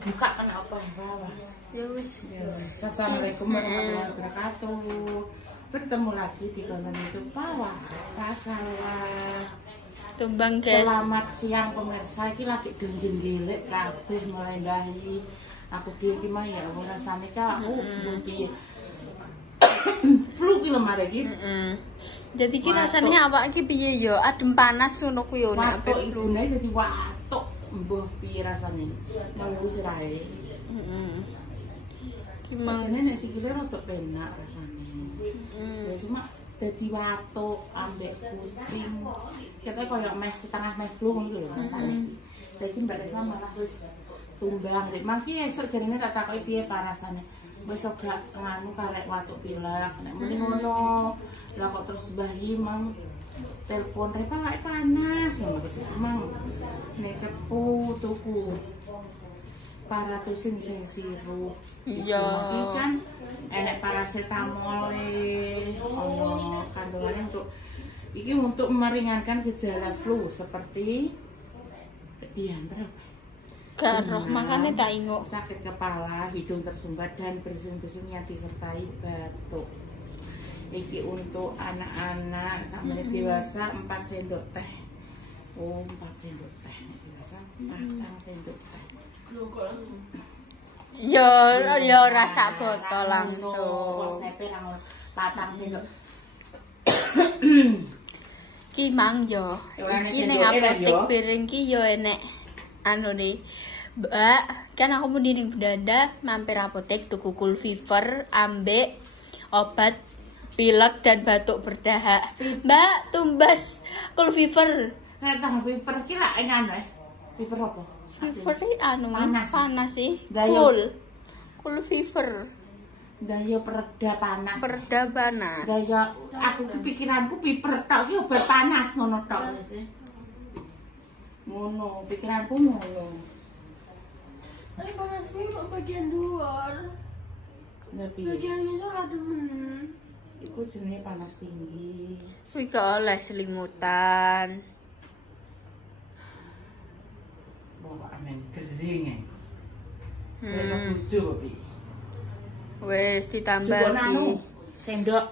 Buka kan apa ya, Pak? Ya wis. Assalamualaikum warahmatullahi wabarakatuh. Bertemu lagi di konten YouTube Pawa Pasalah. Tumbang guys. Selamat siang pemirsa. Iki lagi genjing gilik kabeh mulai ndahi. Aku piye iki mah ya ora rasane ka aku piye. Flu ki lemare iki. Jadi ki rasane awak iki piye ya? Adem panas ngono ku yo nek watuk ibune dadi watuk. Mbah piye rasane? Ngurus sirahe. Gimana? Jane nek sikile rada penak rasane. Cuma dadi watuk ambek pusing. Kita koyo meh setengah meh flu ngono lho rasane. Saiki Mbak Rita malah wis tumbang. Nek mangki esuk jenenge tak takoki piye parasane. Wis gak nganu karek watuk pilek. Nek muni ngono. Lah kok terus Mbah Imang telepon Repa wae panas ngono wis emang nek cepu tuku paratusin sing sirup. Iya. Iki kan enek paracetamol ono kandungannya untuk meringankan gejala flu seperti diantar Gak makanya tak ingok. sakit kepala, hidung tersumbat dan bersin-bersin yang disertai batuk. Iki untuk anak-anak sampai dewasa 4 sendok teh. Oh, 4 sendok teh. Dewasa 4 sendok teh. Yo rasa botol langsung. Konsepe nang 4 sendok. Ki mang yo. Iki ning apotek piring ki yo enek anu nih. Mbak, kan aku muni ning Bedanda mampir apotek tuku cool fever ambek obat pilek dan batuk berdahak. Mbak, tumbas cool fever. Nek tah fever ki lak ngene. Fever apa? Fever iki anu panas sih. Cool fever. Daya pereda panas. Pereda panas. Daya aku kepikiranku fever tok ki obat panas ngono tok wis. Ngono, pikiranku ngono. Ini panasnya kok bagian luar. Bagian luar ada Iku jenenge panas tinggi. Kuwi gak oleh selimutan. Bawa amen kering. Ono bojo iki. Wes ditambah Jupuk anu di sendok.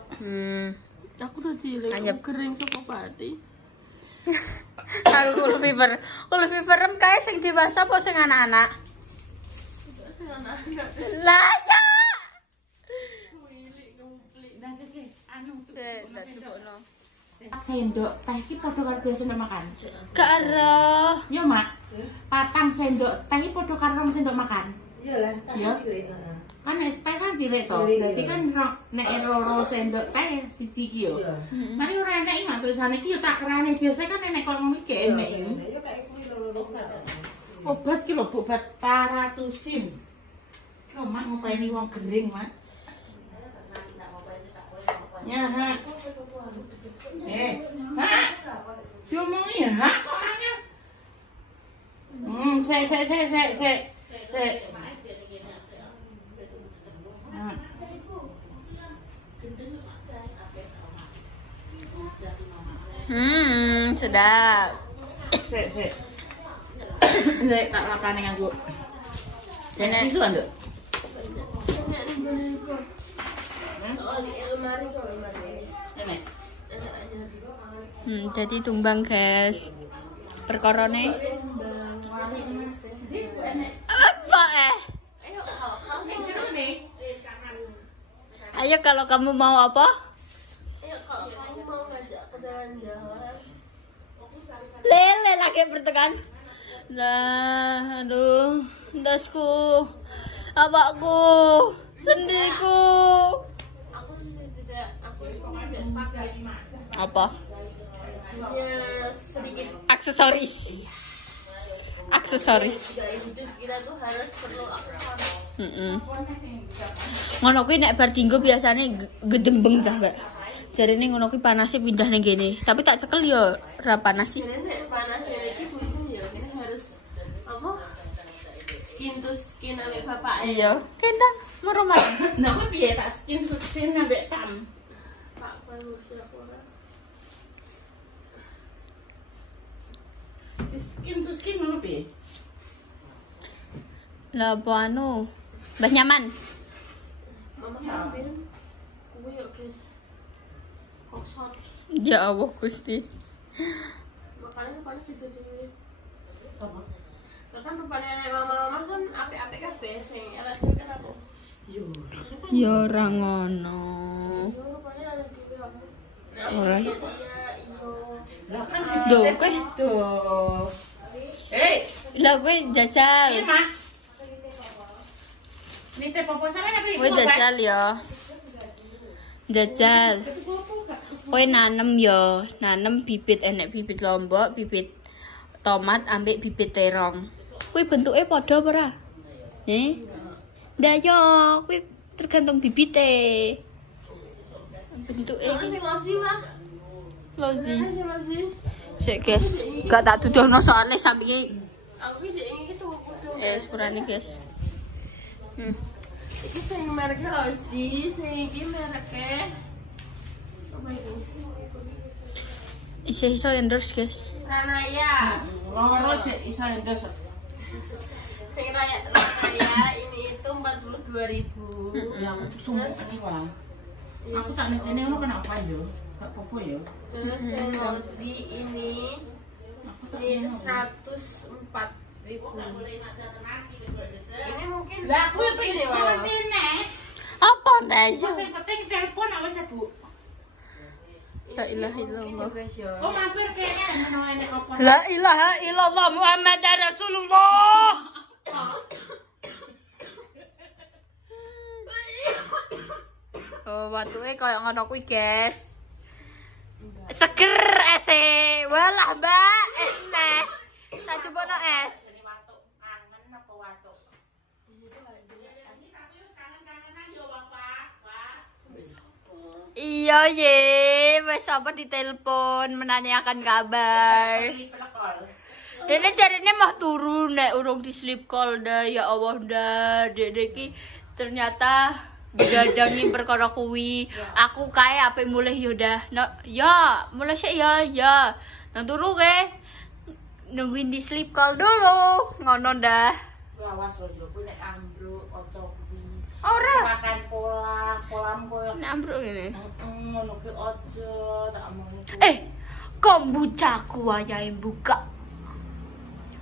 Aku udah cilik, Anyep. kering saka pati. Karo cool fever. Cool fever kae sing dewasa apa sing anak-anak? Lah ya. Nah iki anu Tak cukupno. sendok teh iki padha karo biasa nek makan. Gak ero. Yo, Mak. 4 sendok teh iki padha karo 2 sendok makan. Iyalah, Ya. Kan teh kan cilik to. Dadi kan nek 2 sendok teh siji iki yo. Mari ora enek iki tulisane iki yo tak kerane biasa kan enek kok ngono iki enek iki. ya kayak kuwi lho. Obat ki lho obat paratusin. Kok mak ngopeni wong gering, Mak. Ya, ha. Ha. Diomongi ha kok angel. Sek. Sedap. Sek. Sek tak lapane nganggo. Enak isu anduk. Enak nih beliku. Oli lemari kok lemari. Enak. Enak aja. Jadi tumbang guys. Perkorone. Apa Ayo kalau Ayo kalau kamu mau apa? kamu mau ngajak ke jalan-jalan. Lele lagi bertekan. Nah, aduh, dasku, awakku, sendiku. Aku tidak sakit. Apa? Hanya sedikit. Aksesoris. Jika hidup kita tuh harus perlu aksesoris. Ngono kuwi nek bar dinggo biasane gedembeng cah, Mbak. Jarine ngono kuwi panase pindah ning kene. Tapi tak cekel yo ora panas sih. Jadi nek panas iki bunyi ya, ini harus apa? Skin to skin ambek bapak Iya, kendang meromat. Nama piye tak skin ambek pam. Pak Panusi aku ora. Skin to skin ngono piye? Lah apa anu? Mbah nyaman. Mama ngambil kue yuk guys. Koksot. Ya Allah Gusti. Makanya gitu dhewe. Sama. Kan rupanya nenek mama kan apik-apik kabeh sing elek kan aku. Yo. Ya ora ngono. Yo rupanya ada dhewe aku. Ora. Iya. Lah kan Duh, bibitnya kowe. gitu. Lah kowe jajal. Ini mah. Ini teh popo sampe apa Kowe jajal ya. Jajal. Kowe nanem ya, nanem bibit enek bibit lombok, bibit tomat ambek bibit terong. Kuwi bentuke padha apa ora? Ndak yo, kuwi tergantung bibite. Bentuke Sing losi mah. lozi. Losi. Sik, guys. Gak tak tuduhno soalnya sampinge Aku iki tuku kudu. sepurane, guys. Iki sing mereknya losi, sing iki mereknya apa iki? Iso endorse, guys. Ranaya. Ngono cek iso endos. Sing Ranaya ini itu 42.000. Ya aku sumpah ini wah. Aku tak ngene ngono kenapa yo? Gak popo yo. Terus yang lozi ini 104.000. Ini mungkin Lah aku yang ini pengen wah. nek. Apa nek? Wis sing penting telepon awes ya, Bu. La ilaha illallah. Kok mampir kayaknya ono enek apa? La ilaha illallah Muhammad Rasulullah. Oh, watuke koyo ngono kuwi, guys. Seger ese. Walah, Mbak, es neh. Tak coba es. Ini watuk kangen apa watuk? Tapi wis kangen-kangenan yo, Bapak. Iya, ye. Wes apa ditelepon menanyakan kabar. Dene jarine mau turun nek urung di sleep call dah. Ya Allah dah. Dek iki ternyata didadangi perkara kuwi. Aku kae ape mulih ya dah. No, ya, mulai sik ya, ya. Nang turu ke. Nungguin di sleep call dulu. Ngono dah. Awas lho yo, kuwi nek ambruk kaca kuwi. Ora. Makan polam koyo Nek ambruk ngene. ngono ki aja tak omong. Kombuchaku wayahe buka.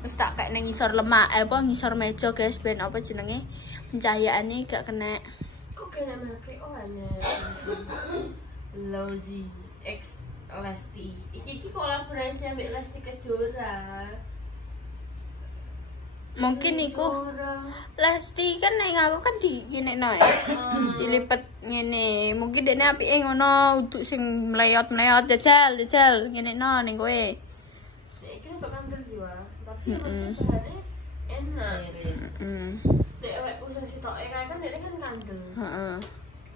Wis tak kek ning ngisor lemah, apa ngisor meja, guys, ben apa jenenge? Pencahayaane gak kena. Kok kena merek aneh. Lozi X Lesti. Iki kolaborasi ambek Lesti Kejora. Mungkin iku Lesti kan ning aku kan di ngene no. Dilipet ngene. Mungkin dene apike ngono untuk sing mleyot-mleyot jajal ngene no ning kowe. Iki untuk kantor sih wah. Tapi masih bahannya enak. Nek awake usaha sitoke kae kan dene kan kandel. Heeh.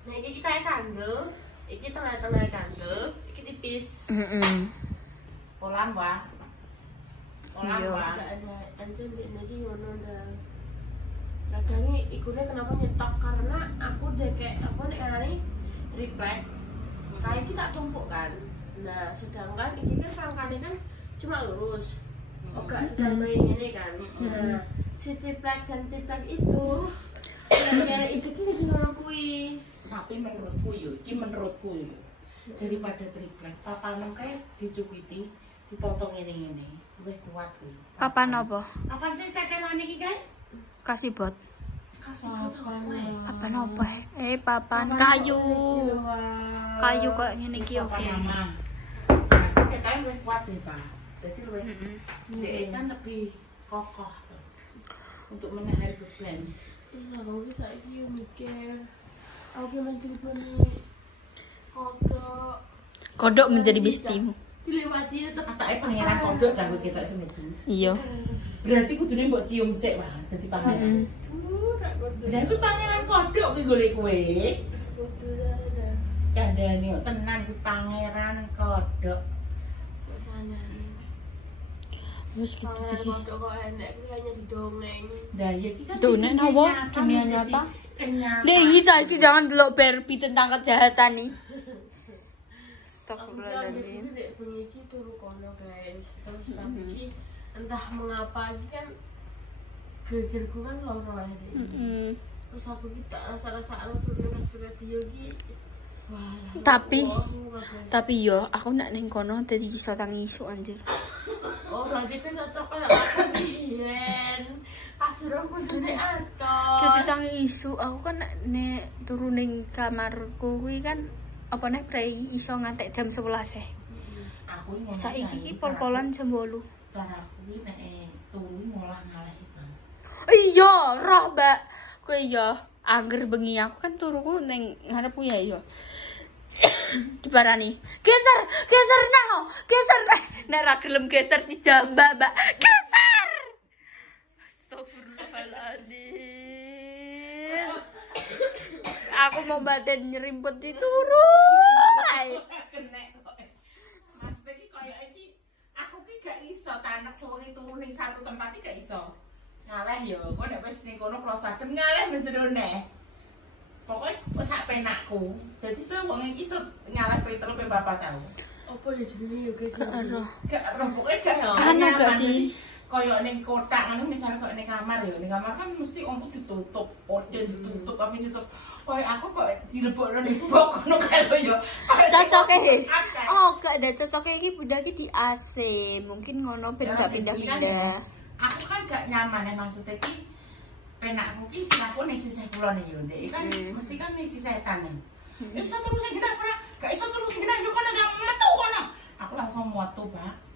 Nah iki kayak kandel. Iki tengah-tengah kandel, iki tipis. Polam wah. Polam wah. Gak ada anjen di nanti ngono dah. Kadang ikutnya kenapa nyetok karena aku udah kayak apa nih arane triplek. Kayak kita tumpuk kan. Nah, sedangkan ini kan rangkanya kan cuma lurus. Oh gak ditambahin ini kan. Nah, si triplek dan triplek itu kayak itu kan lagi ngono kuwi. Tapi menurutku yo, iki menurutku yo. Daripada triplek, papanem kae dicupiti, ditotong ngene-ngene. Luwih kuat kuwi. Papan apa? Papan sing tetelan iki kae? Kasih bot. Kasih apa? Papan apa? Papan kayu. Kayu kok ngene iki oke. Kita luwih kuat ya, Pak. Jadi luwih ndek kan lebih kokoh tuh. Untuk menahan beban. Iya, aku saiki yo mikir. Aku menjelipani Kodok menjadi bestimu. dilewati tetep Atake pangeran kodok cah kita semlebu. Iya. Berarti kudune mbok cium sik wah dadi pangeran. Lah itu pangeran kodok ki golek kowe. Kandhane tenan ki pangeran kodok. Wis gitu Pangeran iki. kodok kok enek kuwi hanya di dongeng. Nah, ya kita Tuh, nek apa? Dunia nyata. Kenyataan. Nih, saiki jangan delok Barbie tentang kejahatan nih. Aku bilang gitu dek bunyi iki turu kono guys. Terus tapi iki entah mengapa iki kan gegerku kan loro ae. Terus aku kita rasa-rasa turun kasur radio iki. Wah. Tapi yo aku nak ning kono dadi iso tangisu anjir. Oh, berarti itu cocok kayak aku biyen. Kasur aku jadi atos. Dadi tangisu aku kan nek turu ning kamarku kuwi kan apa nek prei iso ngantek jam 11 Aku iki saiki iki pol-polan jam 8. Caraku iki nek turu ngolah ngalih itu. Iya, roh, Mbak. Kowe ya angger bengi aku kan turuku ning ngarepku ya yo. Diparani. Geser nah. Geser. Nek ra gelem geser dijambak, Mbak. Geser. Astagfirullahaladzim. Aku mau badan nyerimpet di turu. Maksudnya iki koyo iki aku ki gak iso tanek sewengi turu ning satu tempat iki gak iso. Ngaleh yo, kok nek wis ning kono klosaken ngaleh menjerone. Pokoke sak penakku. Dadi sewengi iki iso ngaleh pe 3 pe 4 tahun. Apa ya jenenge yo Gak roh. Gak roh pokoke gak Anu gak sih? Koyo ning kotak ngono misalnya koyo ning kamar ya. Ning kamar kan mesti omku ditutup, orden ditutup, apa ditutup. Koyo aku kok dilebokno ning bok ngono kae yo. Cocoke he. Oh, gak ada cocoke iki bunda iki di AC. Mungkin ngono ben gak pindah-pindah. Aku kan gak nyaman ya maksudnya ki penakku ki aku ning sisih kulon yo ndek kan mesti kan ning sisih setan. Iso terus sing genah ora? Gak iso terus sing genah yo kono gak metu kono. Aku langsung moto, Pak.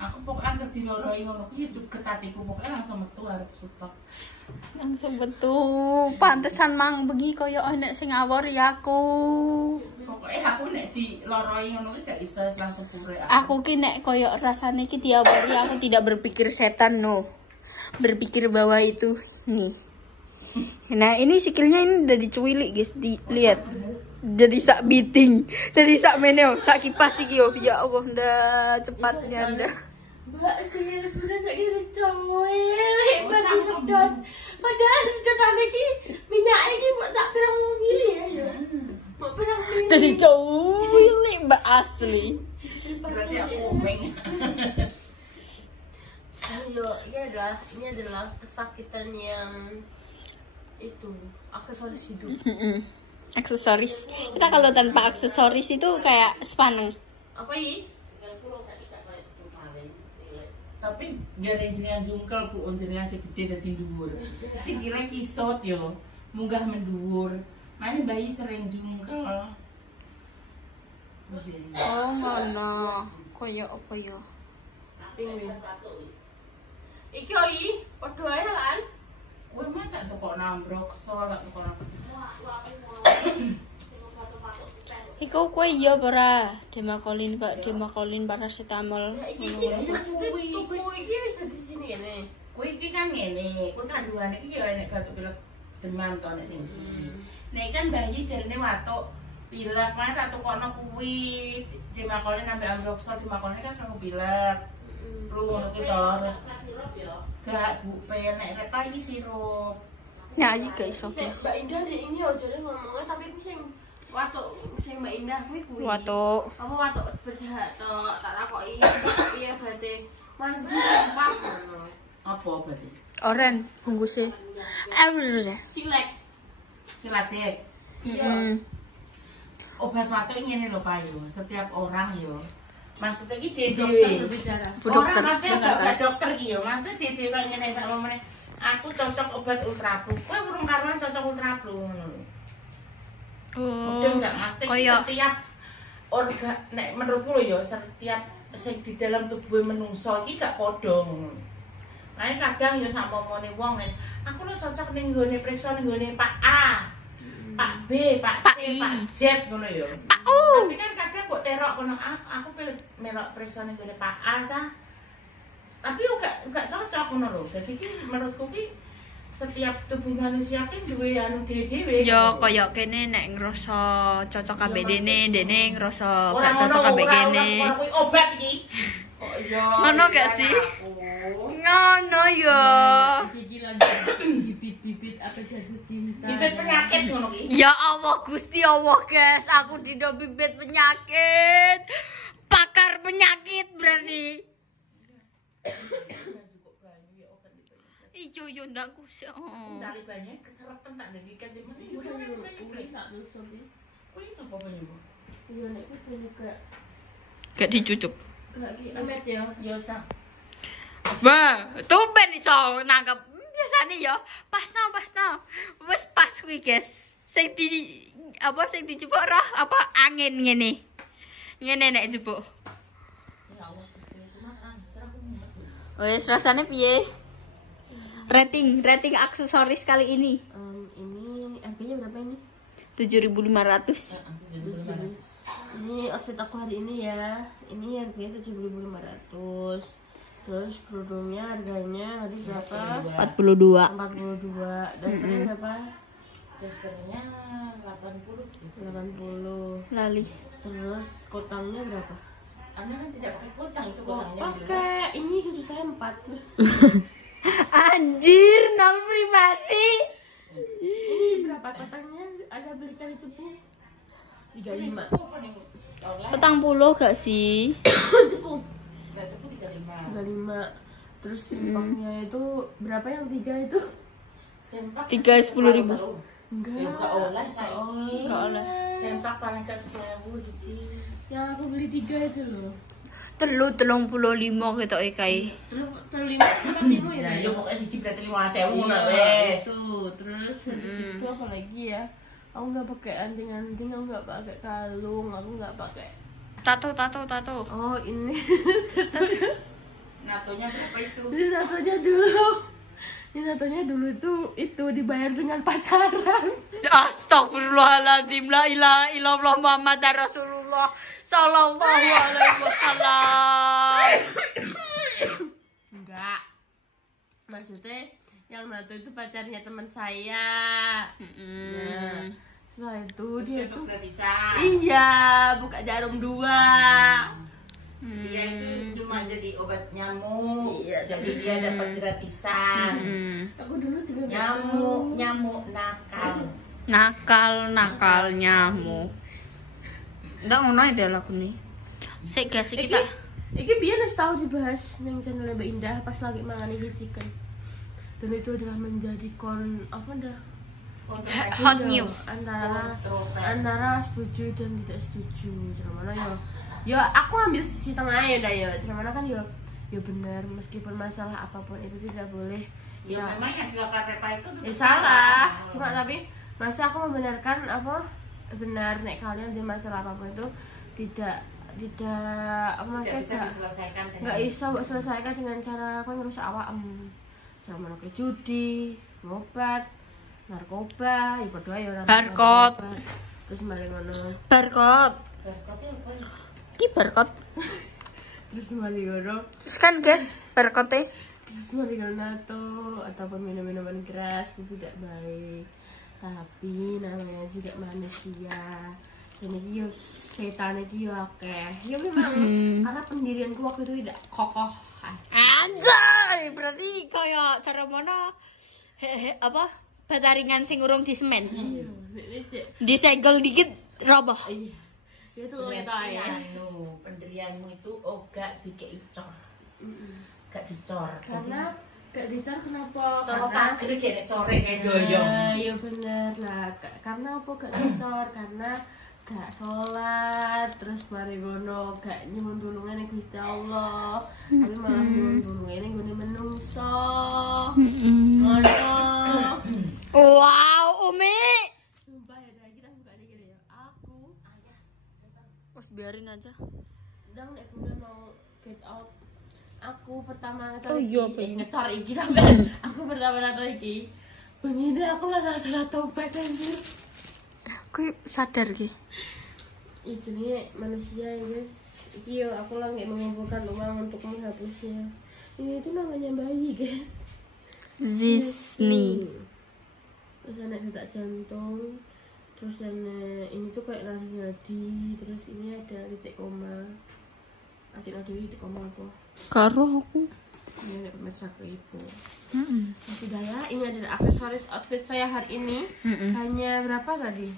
Aku pokoknya angker diloroi ngono ki juga atiku pokoknya langsung metu arep sutok. Langsung metu. Pantesan mang bengi koyo ana sing ngawur ya aku. Pokoknya aku nek diloroi ngono ki gak iso langsung pure. Aku ki nek koyo rasane ki diawari aku tidak berpikir setan no. Berpikir bahwa itu nih. Nah, ini sikilnya ini udah dicuilik, guys. Dilihat. Jadi sak beating. Jadi sak meneo, sak kipas iki yo. Ya Allah, ndak cepatnya ndak. Mbak sing bener saiki cuwilik masih sedot. Padahal sedotan iki minyak iki mbok sak pirang mili ya. Mbok pirang mili. Jadi cuilik Mbak asli. Berarti aku omeng. Ayo, ini adalah kesakitan yang itu aksesoris hidup. Aksesoris. Kita kalau tanpa aksesoris itu kayak sepaneng. Apa ini? Tapi jenengan jenengan jungkel Bu, jenengan sing gede dadi dhuwur. Sing kira kisot yo, munggah mendhuwur. Mane bayi sering jungkel. Oh, ngono. Koyo apa yo? Pingin. Iki oi, padha ae lan. Kowe mah tak toko nambrokso, tak toko. Iku kue iya ora? Demakolin Pak, demakolin paracetamol. Iki maksudnya tuku iki bisa di sini ngene. Kowe iki kan ngene, kowe kandungan iki yo nek batuk pilek demam to nek sing. Nek kan bayi jarine watuk pilek, mah tak tukokno kuwi. Demakolin ambek ambrokso, demakolin kan kanggo pilek. Flu ngono ki to, terus gak Bu, pengen nek reka iki sirup. Ya iki gak iso, Nek Guys. Mbak Indah ini ojone ngomongnya tapi sing watuk sing Mbak Indah kuwi. Watuk. Kamu watuk berhak to, tak takoki piye berarti mandi sumpah ngono. Apa berarti? Oren bungkusnya. Terus ya. Silek. Silatek. Obat watuk ngene lho Pak yo, setiap orang yo. Maksudnya iki dhewe. Bu Orang dokter. maksudnya gak dokter iki yo, maksudnya dhewe kok ngene sak momene. Aku cocok obat ultraplu. Kowe urung karuan cocok ultraplu ngono lho. Oh. Udah enggak maksudnya Koyo setiap organ nek menurutku lho yo, setiap sing di dalam tubuh menungso iki gak padha ngono. Nah, kadang yo sak momone wong aku lho cocok ning nggone periksa ning nggone Pak A. Pak B, Pak C, Pak Z ngono yo. Tapi kan kadang kok terok kono aku melok periksa ning gone Pak A ta. Tapi yo gak cocok ngono lho. Jadi ki menurutku ki setiap tubuh manusia kan duwe anu dhewe-dhewe. yo koyo kene nek ngerasa cocok kabeh dene ngerasa gak cocok kabeh kene. Ora kuwi obat iki. Kok yo. Ngono gak sih? Ngono yo. Iki lagi bibit-bibit apa jatuh cinta. Bibit penyakit ngono ki. Ya Allah Gusti Allah, guys. Aku tidak bibit penyakit. Pakar penyakit berarti. Ijo yo ndak kusik. Cari banyak keseretan tak dedikan di mana ibu Udah banyak sak nih sobi. oh ini apa banyak bu Iya nek ku banyak Gak dicucuk. gak ki remet ya. ya sudah Wah, tumben iso nangkep. Biasane yo pasno. Wis pas kuwi, guys. Sing dijupuk roh apa angin ngene. Ngene nek jupuk. ya Allah Gusti cuma serah aku mumet Wes rasane piye? Rating aksesoris kali ini. Ini harganya berapa ini? 7.500. Ini outfit aku hari ini ya. Ini harganya 7.500. Terus kerudungnya harganya tadi berapa? 42. 42. Dasarnya berapa? dasarnya 80 sih 80. Lali. Terus kotangnya berapa? Anda kan tidak pakai kotang itu kotangnya Pakai ini khusus saya 4. Anjir, nol privasi. Ini berapa kotangnya? Ada beli kali cepu? 35. Petang puluh gak sih? Cepu. nggak cepu 35 35. Terus simpangnya itu berapa yang 3 itu? sempak 10.000. Enggak. ya gak oleh saiki Gak oleh. sempak paling gak 10.000 siji Yang aku beli 3 itu loh. 35 gitu kai. Terus 5 ya. ya yo pokoknya siji berarti 15.000 Iya, nah wes tuh. Terus habis itu apa lagi ya? Aku nggak pakai anting-anting, aku nggak pakai kalung, aku nggak pakai. Tato. Oh ini, natonya berapa itu ini natonya dulu itu dibayar dengan pacaran. Astagfirullahaladzim, la ilaha illallah Muhammad Rasulullah sallallahu alaihi wasallam. Enggak, maksudnya yang nato itu pacarnya teman saya. Nah, setelah itu dia itu tuh gratisan iya buka jarum 2. dia itu cuma jadi obat nyamuk Iya. jadi dia dapat gratisan Aku dulu juga nyamuk Nakal nyamuk. Ndak ngono ide lagu nih. Sik guys kita. Iki biyen wis tau dibahas ning channel Mbak Indah pas lagi mangan iki chicken. Dan itu adalah menjadi Hot news. antara setuju dan tidak setuju. Cuman mana ya aku ambil sisi tengah ya dah ya. Cuman mana kan ya benar meskipun masalah apapun itu tidak boleh ya memang yang dilakukan Repa itu ya salah. Cuma tapi masa aku membenarkan benar nek kalian di masalah apapun itu tidak apa maksudnya bisa diselesaikan nggak bisa buat selesaikan dengan cara kau ngerusak awakmu. Cara mana ke judi, ngobat, narkoba, ya padha ya ora. Barcode. Terus mari ngono. Barcode. barcode apa ya Ki barcode. Terus mari ngono. Scan guys, barcode. Terus mari ngono nato ataupun minum-minuman keras itu tidak baik. Tapi namanya juga manusia. Dan ini yo setan itu yo akeh. Ya memang karena pendirianku waktu itu tidak kokoh. Anjay, berarti kayak cara mana apa bataringan sing urung di semen. Iya, ini cek. Disegel dikit roboh. Iya. Itu kita ya. pendirianmu itu gak dikei cor gak dicor Karena gak dicor kenapa? cor pager kayak core kayak Iya, doyong iya bener lah. Karena apa gak dicor? Karena gak sholat, terus mari ngono gak nyuwun tulungan ning Gusti Allah, tapi malah nyuwun tulungan ning gone menungso. Ngono. Wow, Umi. Sumpah ya, kita buka nih ya. Aku Mas biarin aja. ndang nek bunda mau get out. Aku pertama ngecor iki sampe aku pertama nato iki. Begini aku lah salah tobat anjir. Aku sadar ki. Ya jenenge manusia ya guys. Iki yo aku lah nggak mengumpulkan uang untuk menghapusnya. Ini itu namanya bayi guys. Zisni. Terus anak detak jantung. Terus ini tuh kayak nadi-nadi. Terus ini ada titik koma. Adik nadi titik koma apa? Karo aku. Ini ada pemirsa ibu. Sudah ya, ini adalah aksesoris outfit saya hari ini. Hanya berapa tadi?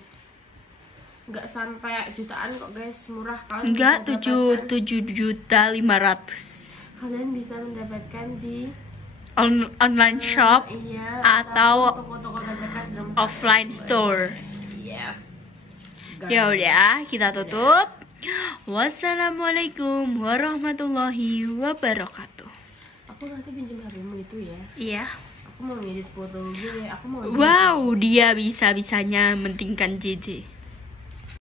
Nggak sampai jutaan kok guys, murah. Kalian Enggak, bisa dapatkan- 7.500.000. Kalian bisa mendapatkan di online shop Iya, atau toko-toko terdekat dalam offline store. Iya. Ya udah, kita tutup. Wassalamualaikum warahmatullahi wabarakatuh. Aku nanti pinjam HP-mu itu ya. Iya. Aku mau ngedit foto gue. Aku mau Wow, dia bisa-bisanya mentingkan JJ.